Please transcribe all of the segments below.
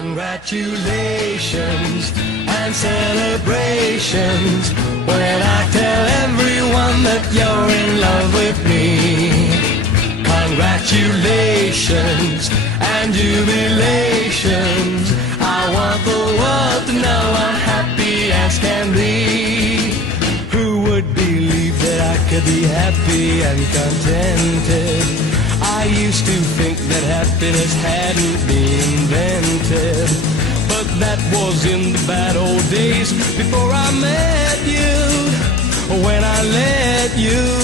Congratulations and celebrations when I tell everyone that you're in love with me. Congratulations and jubilations. I want the world to know I'm happy as can be. Who would believe that I could be happy and contented? I used to think that happiness hadn't been invented, but that was in the bad old days before I met you. When I let you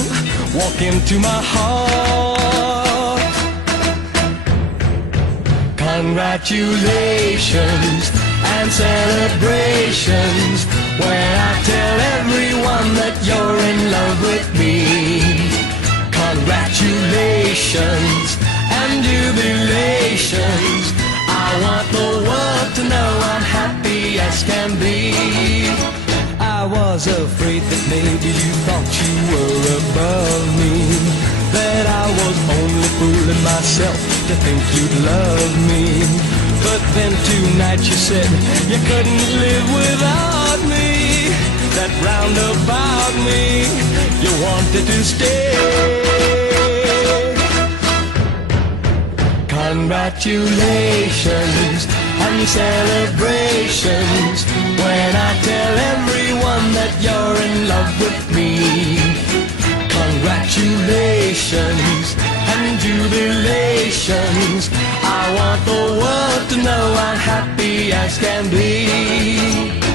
walk into my heart. Congratulations and celebrations when I tell everyone that you're in love with me. Congratulations and jubilations. I want the world to know I'm happy as can be. I was afraid that maybe you thought you were above me, that I was only fooling myself to think you'd love me. But then tonight you said you couldn't live without me, that roundabout me you wanted to stay. Congratulations and celebrations when I tell everyone that you're in love with me. Congratulations and jubilations. I want the world to know I'm happy as can be.